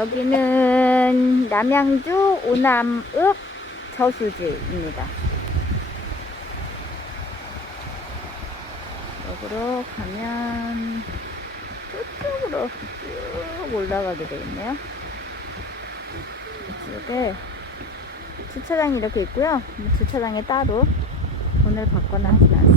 여기는 남양주 오남읍 저수지입니다. 여기로 가면 저쪽으로 쭉 올라가게 되겠네요. 이쪽에 주차장이 이렇게 있고요. 주차장에 따로 돈을 받거나 하진 않습니다.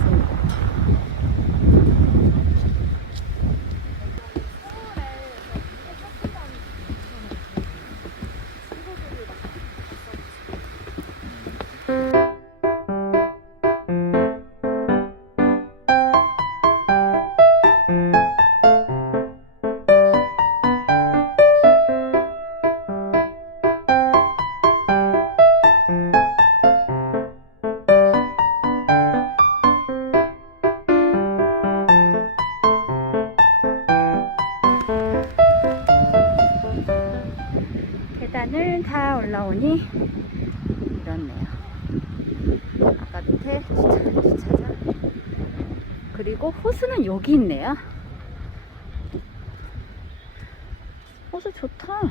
계단을 다 올라오니 이렇네요. 아까 밑에 주차장, 주차장. 그리고 호수는 여기 있네요. 호수 좋다.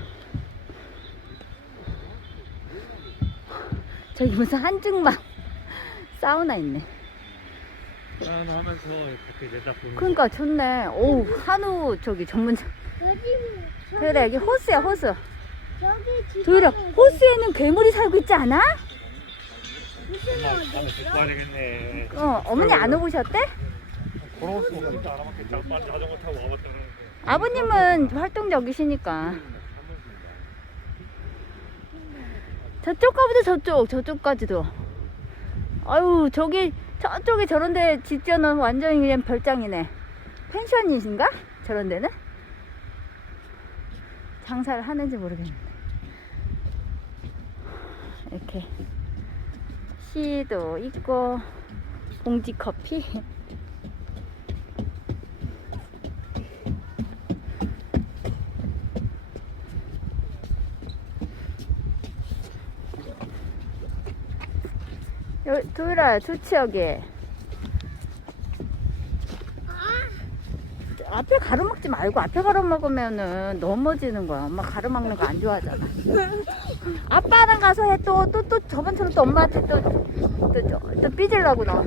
저기 무슨 한증막 사우나 있네. 하면서 이렇게 내다보는 그러니까 좋네. 오 한우 저기 전문점. 그래 여기 호수야 호수. 도일아 호수에는 괴물이 살고 있지 않아? 어 어머니 안 와봤다는 아버님은 활동적이시니까. 저쪽 가보자 저쪽 저쪽까지도. 아유 저기 저쪽에 저런데 짓져는 완전히 그냥 별장이네. 펜션이신가? 저런 데는? 장사를 하는지 모르겠는데. 이렇게 시도 있고 봉지 커피. 여기 도일아 좋지. 앞에 가로막지 말고 앞에 가로막으면은 넘어지는 거야. 엄마 가로막는 거 안 좋아하잖아. 아빠랑 가서 해 또 또 또 저번처럼 또 엄마한테 또또 또 삐질라고 너.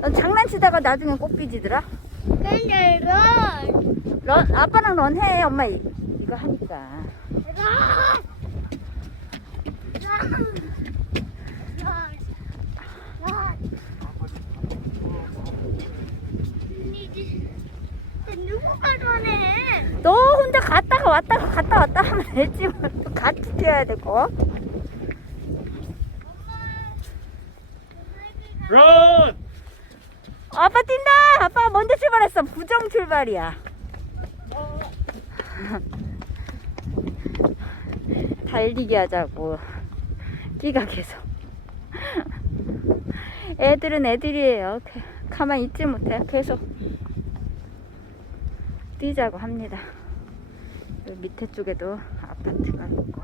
넌 장난치다가 나중에 꼭 삐지더라. 근데 이건 런 아빠랑 런 해. 엄마 이, 이거 하니까. 누구가 전에 너 혼자 갔다가 왔다가 갔다 왔다 하면 되지 같이 뛰어야 되고. 런! 아빠 뛴다! 아빠가 먼저 출발했어. 부정 출발이야. 달리기 하자고. 끼가 계속. 애들은 애들이에요. 그- 가만히 있지 못해. 계속 뛰자고 합니다. 여기 밑에 쪽에도 아파트가 있고.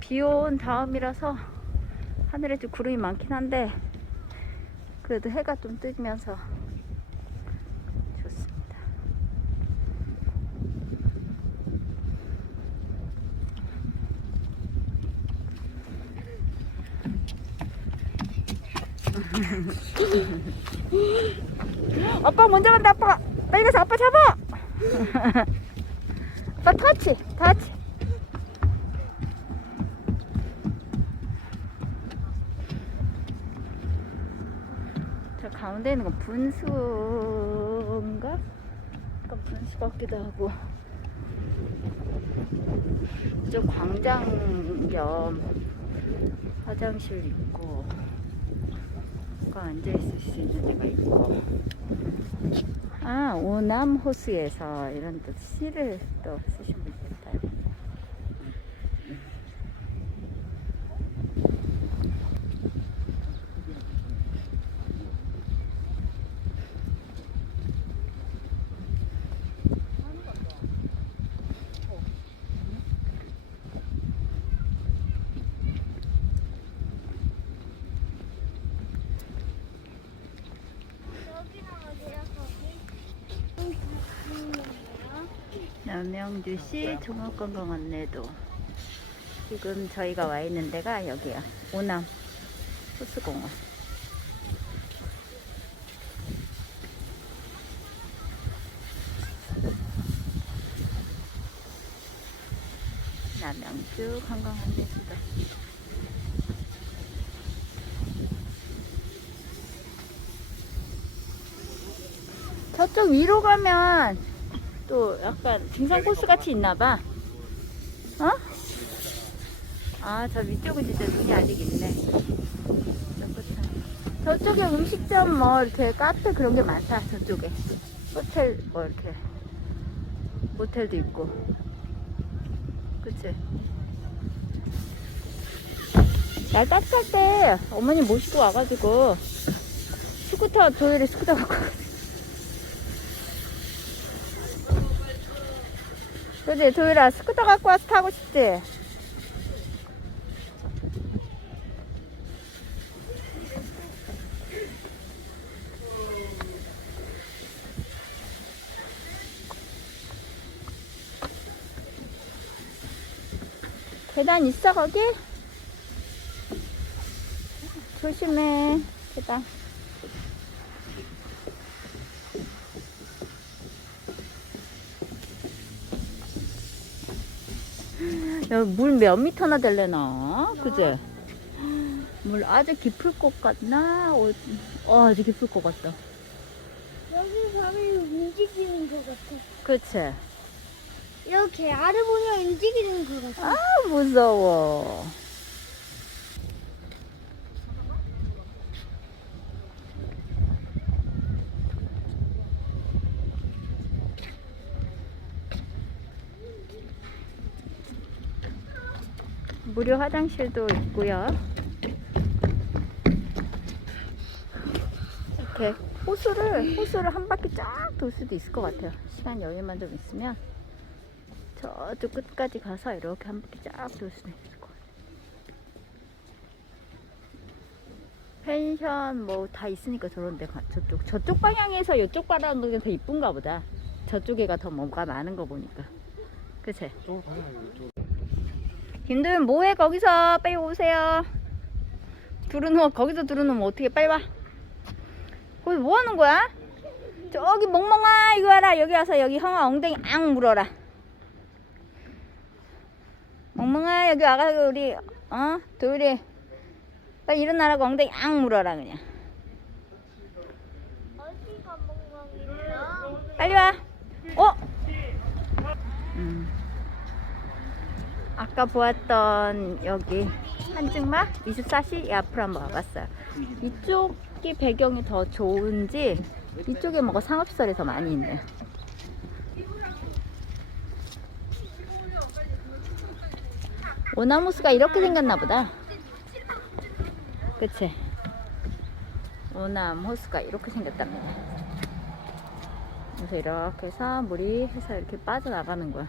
비 온 다음이라서 하늘에 좀 구름이 많긴 한데 그래도 해가 좀 뜨면서 좋습니다. 아빠 먼저 간다 아빠. 빨리 가서 아빠 잡아. 아빠 터치 터치. 저 가운데 있는 건 분수인가? 약간 분수 같기도 하고. 저 광장 겸 화장실 있고 그 앉아 있을 수 있는 데가 있고. 아 오남 호수에서 이런 또 시를 또 쓰신 분 있다 여기는 어디야 거기? 남양주시 종합관광 안내도. 지금 저희가 와 있는 데가 여기야. 오남 호수공원. 남양주 관광 안내소다 저쪽 위로 가면 또 약간 등산 코스 같이 있나 봐. 어? 아, 저 위쪽은 진짜 눈이 아직 있네. 저쪽에 음식점 뭐 이렇게 카페 그런 게 많다. 저쪽에. 호텔 뭐 이렇게 모텔도 있고. 그치? 날 따뜻할 때 어머니 모시고 와가지고 스쿠터 도일에 스쿠터 갖고 와가지고 그지 도일아 스쿠터 갖고 와서 타고 싶지? 계단 있어 거기? 조심해 계단 물 몇 미터나 될래나? 그지? 물 아주 깊을 것 같나? 어, 어, 아주 깊을 것 같다. 여기 밤에 움직이는 것 같아. 그치? 이렇게 알을 보면 움직이는 것 같아. 아, 무서워. 무료 화장실도 있고요. 이렇게 호수를 호수를 한 바퀴 쫙 돌 수도 있을 것 같아요. 시간 여유만 좀 있으면 저쪽 끝까지 가서 이렇게 한 바퀴 쫙 돌 수도 있을 것 같아요. 펜션 뭐 다 있으니까 저런 데 가, 저쪽 저쪽 방향에서 이쪽 바라보는 게더 이쁜가 보다. 저쪽에가 더 뭔가 많은 거 보니까. 그치? 이쪽. 김도현 뭐해? 거기서 빨리 오세요. 두루누워 거기서 두루누우면 어떻게 빨리 와? 거기 뭐 하는 거야? 저기 멍멍아 이거 와라. 여기 와서 여기 형아 엉덩이 앙 물어라. 멍멍아 여기 와가지고 우리 어? 도율이 빨리 일어나라고 엉덩이 앙 물어라 그냥? 빨리 와. 어? 아까 보았던 여기 한증막 24시 이 앞으로 한번 와봤어요. 이쪽이 배경이 더 좋은지 이쪽에 뭐가 상업시설이 더 많이 있네요. 오나무스가 이렇게 생겼나 보다. 그치? 호수가 이렇게 생겼답니다. 그래서 이렇게 해서 물이 해서 이렇게 빠져나가는 거야.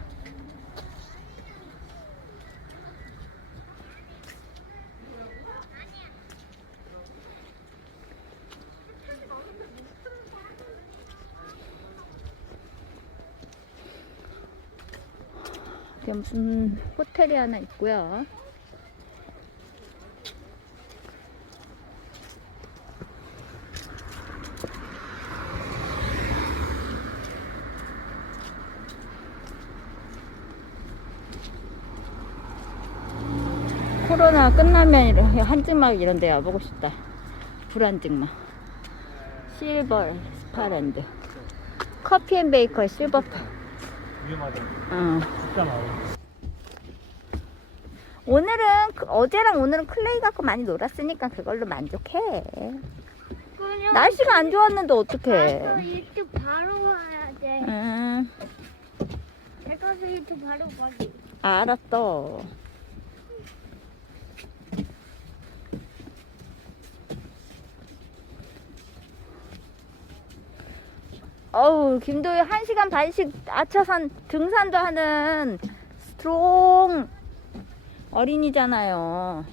이게 무슨 호텔이 하나 있고요. 코로나 끝나면 이런 한증막 이런 데 와보고 싶다. 불안증막. 실버 스파랜드. 커피 앤 베이커 실버파. 위험하다. 어. 진짜. 오늘은 그- 어제랑 오늘은 클레이 갖고 많이 놀았으니까 그걸로 만족해. 날씨가 안 좋았는데 가서 어떡해. 이쪽 바로 와야 돼. 음, 내가서 이쪽 바로 가지. 알았어. 어우 김도희 한 시간 반씩 아차산 등산도 하는 스트롱 어린이잖아요.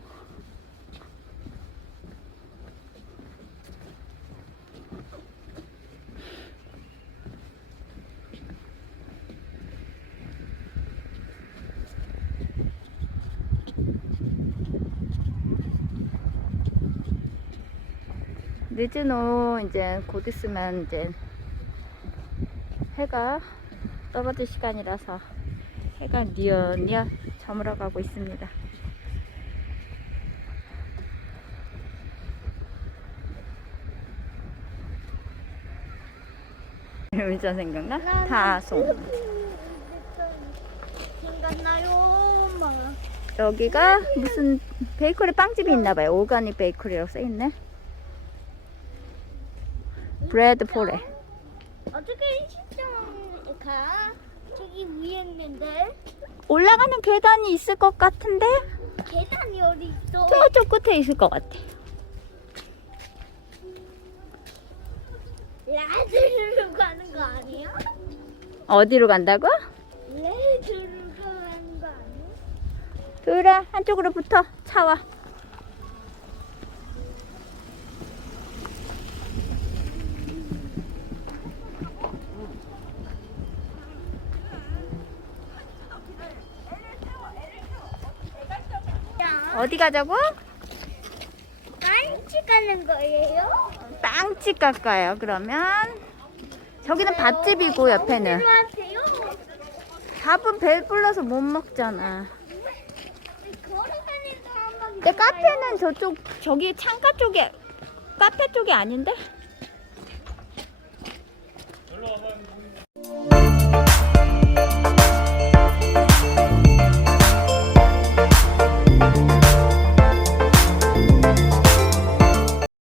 늦은 후 이제 곧 있으면 이제 해가 떨어질 시간이라서 해가 뉘엿뉘엿 저물어 가고 있습니다. 문자 생각나? 타송. 생각나요, 엄마. 여기가 무슨 베이커리 빵집이 있나 봐요. 오가닉 베이커리라고 써 있네. 브레드 포레. 가? 저기 위에 있는데 올라가는 계단이 있을 것 같은데 계단이 어디 있어? 저쪽 끝에 있을 것 같아. 라드로 가는 거 아니야? 어디로 간다고? 레드로 가는 거 아니야? 그래 한쪽으로 붙어 차와. 야, 어디 가자고? 깐치 가는 거예요? 빵집 갈까요? 그러면 저기는 밥집이고 옆에는. 밥은 배 불러서 못 먹잖아. 근데 카페는 저쪽 저기 창가 쪽에 카페 쪽이 아닌데?